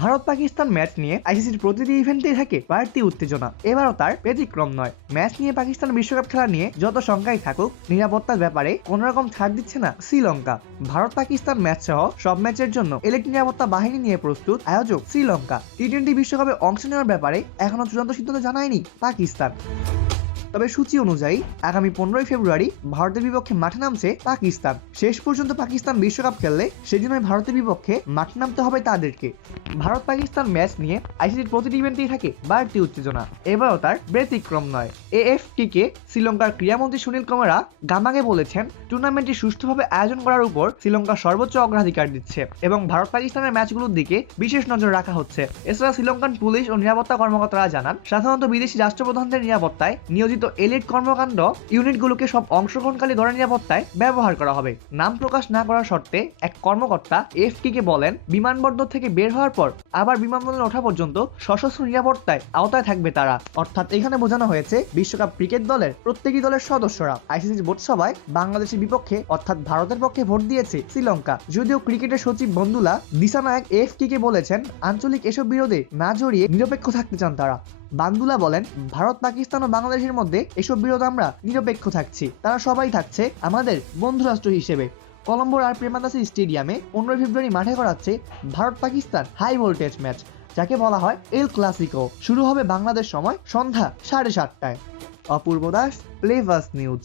Bharat Pakistan match নিয়ে আইসিসির প্রতিটি ইভেন্টেই থাকে বাড়তি উত্তেজনা। এবারও তার ব্যতিক্রম নয়। ম্যাচ নিয়ে পাকিস্তান বিশ্বকাপ খেলা নিয়ে যত শঙ্কাই থাকুক, নিরাপত্তার ব্যাপারে কোনো রকম ছাড় দিচ্ছে না শ্রীলঙ্কা। ভারত পাকিস্তান ম্যাচ সহ সব ম্যাচের জন্য এলিট নিরাপত্তা বাহিনী নিয়ে প্রস্তুত আয়োজক শ্রীলঙ্কা। টি টোয়েন্টি বিশ্বকাপে অংশ নেওয়ার ব্যাপারে এখনও চূড়ান্ত সিদ্ধান্ত জানায়নি পাকিস্তান। তবে সূচি অনুযায়ী, আগামী পনেরোই ফেব্রুয়ারি ভারতের বিপক্ষে মাঠে নামছে পাকিস্তান। শেষ পর্যন্ত পাকিস্তান বিশ্বকাপ খেললে সেদিনই ভারতের বিপক্ষে মাঠে নামতে হবে তাদেরকে। ভারত পাকিস্তান ম্যাচ নিয়ে আইসিসির প্রতিটি ইভেন্টেই থাকে বাড়তি উত্তেজনা। এবারও তার ব্যতিক্রম নয়। এএফটিকে শ্রীলঙ্কার ক্রীড়ামন্ত্রী সুনীল কুমারা গামাগে বলেছেন, টুর্নামেন্টটি সুষ্ঠুভাবে আয়োজন করার উপর শ্রীলঙ্কা সর্বোচ্চ অগ্রাধিকার দিচ্ছে এবং ভারত পাকিস্তানের ম্যাচগুলোর দিকে বিশেষ নজর রাখা হচ্ছে। এছাড়া শ্রীলঙ্কান পুলিশ ও নিরাপত্তা কর্মকর্তারা জানান, সাধারণত বিদেশি রাষ্ট্রপ্রধানদের নিরাপত্তায় নিয়োজিত এলিট কর্মকাণ্ড ইউনিটগুলোকে সব অংশগ্রহণকারী দলের নিরাপত্তায় ব্যবহার করা হবে। নাম প্রকাশ না করার শর্তে এক কর্মকর্তা এফ কে বলেন, বিমানবন্দর থেকে বের হওয়ার পর আবার বিমানবন্দরে ওঠা পর্যন্ত সশস্ত্র নিরাপত্তায় আওতায় থাকবে তারা। অর্থাৎ এখানে বোঝানো হয়েছে, বিশ্বকাপ ক্রিকেট দলের প্রত্যেকটি দলের সদস্যরা। আইসিসি ভোট সভায় বাংলাদেশের বিপক্ষে, অর্থাৎ ভারতের পক্ষে ভোট দিয়েছে শ্রীলঙ্কা। যদিও ক্রিকেটের সচিব বন্ধুলা দিশানায়ক কে বলেছেন, আঞ্চলিক এসব বিরোধে না জড়িয়ে নিরপেক্ষ থাকতে চান তারা। বান্দুলা বলেন, ভারত, পাকিস্তান ও বাংলাদেশের মধ্যে এসব বিরোধ আমরা নিরপেক্ষ থাকছি। তারা সবাই থাকছে আমাদের বন্ধু রাষ্ট্র হিসেবে। কলম্বোর আর প্রেমাদাসি স্টেডিয়ামে পনেরোই ফেব্রুয়ারি মাঠে করাচ্ছে Bharat Pakistan high voltage match, যাকে বলা হয় এল ক্লাসিকো শুরু হবে বাংলাদেশ সময় সন্ধ্যা সাড়ে সাতটায়। অপূর্ব দাস প্লেভাস নিউজ